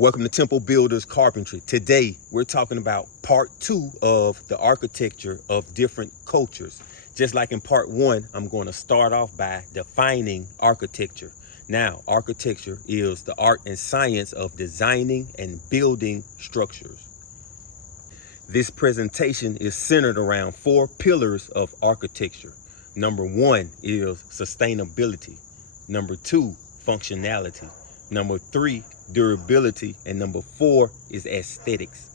Welcome to Temple Builders Carpentry. Today, we're talking about part 2 of the architecture of different cultures. Just like in part 1, I'm going to start off by defining architecture. Now, architecture is the art and science of designing and building structures. This presentation is centered around 4 pillars of architecture. Number 1 is sustainability. Number 2, functionality. Number 3, durability. And number 4 is aesthetics.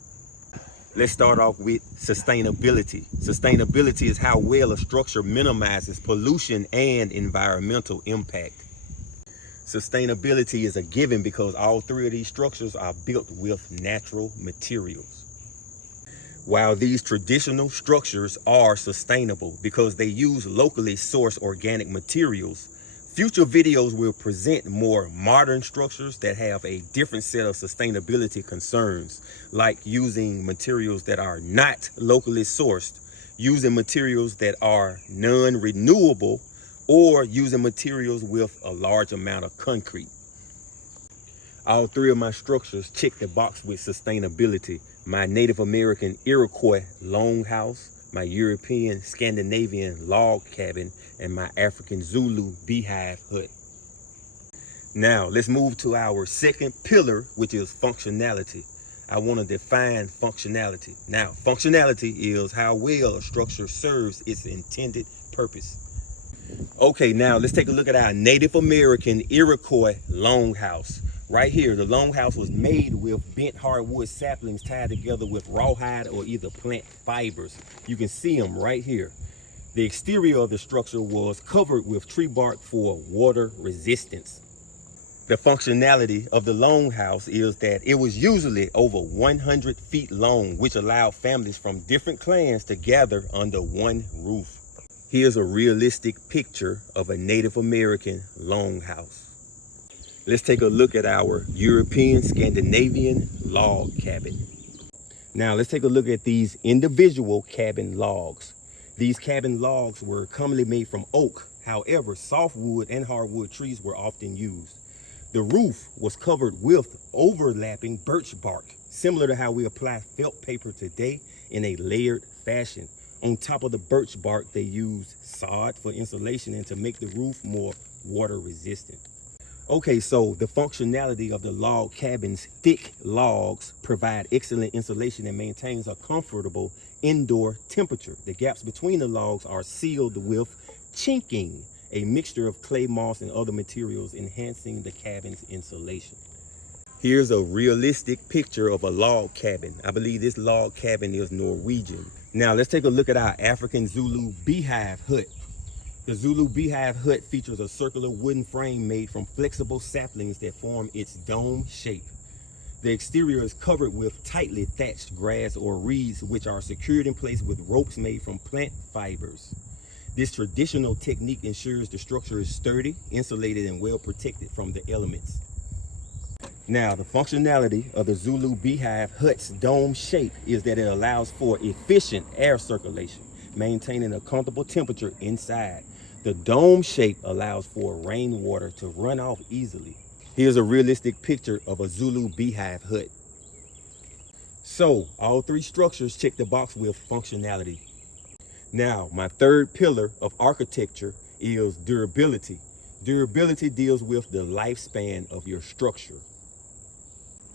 Let's start off with sustainability. Sustainability is how well a structure minimizes pollution and environmental impact. Sustainability is a given because all 3 of these structures are built with natural materials. While these traditional structures are sustainable because they use locally sourced organic materials, future videos will present more modern structures that have a different set of sustainability concerns, like using materials that are not locally sourced, using materials that are non-renewable, or using materials with a large amount of concrete. All 3 of my structures check the box with sustainability. My Native American Iroquois longhouse, my European Scandinavian log cabin, and my African Zulu beehive hut. Now, let's move to our second pillar, which is functionality. I want to define functionality. Now, functionality is how well a structure serves its intended purpose. Okay, now let's take a look at our Native American Iroquois longhouse. Right here, the longhouse was made with bent hardwood saplings tied together with rawhide or either plant fibers. You can see them right here. The exterior of the structure was covered with tree bark for water resistance. The functionality of the longhouse is that it was usually over 100 feet long, which allowed families from different clans to gather under one roof. Here's a realistic picture of a Native American longhouse. Let's take a look at our European Scandinavian log cabin. Now let's take a look at these individual cabin logs. These cabin logs were commonly made from oak. However, softwood and hardwood trees were often used. The roof was covered with overlapping birch bark, similar to how we apply felt paper today in a layered fashion. On top of the birch bark, they used sod for insulation and to make the roof more water resistant. Okay, so the functionality of the log cabin's thick logs provide excellent insulation and maintains a comfortable indoor temperature. The gaps between the logs are sealed with chinking, a mixture of clay moss and other materials, enhancing the cabin's insulation. Here's a realistic picture of a log cabin. I believe this log cabin is Norwegian. Now let's take a look at our African Zulu beehive hut. The Zulu beehive hut features a circular wooden frame made from flexible saplings that form its dome shape. The exterior is covered with tightly thatched grass or reeds, which are secured in place with ropes made from plant fibers. This traditional technique ensures the structure is sturdy, insulated, and well protected from the elements. Now, the functionality of the Zulu beehive hut's dome shape is that it allows for efficient air circulation, maintaining a comfortable temperature inside. The dome shape allows for rainwater to run off easily. Here's a realistic picture of a Zulu beehive hut. So, all 3 structures check the box with functionality. Now, my third pillar of architecture is durability. Durability deals with the lifespan of your structure.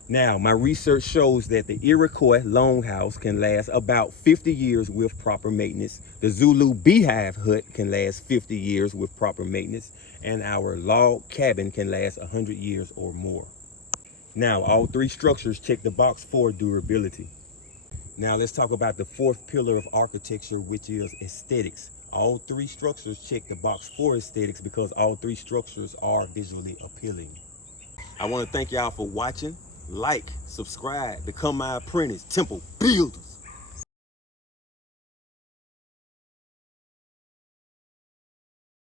Now, my research shows that the Iroquois longhouse can last about 50 years with proper maintenance. The Zulu beehive hut can last 50 years with proper maintenance. And our log cabin can last 100 years or more. Now, all 3 structures check the box for durability. Now, let's talk about the 4th pillar of architecture, which is aesthetics. All 3 structures check the box for aesthetics because all 3 structures are visually appealing. I want to thank y'all for watching. Like, subscribe, become my apprentice, Temple Builders.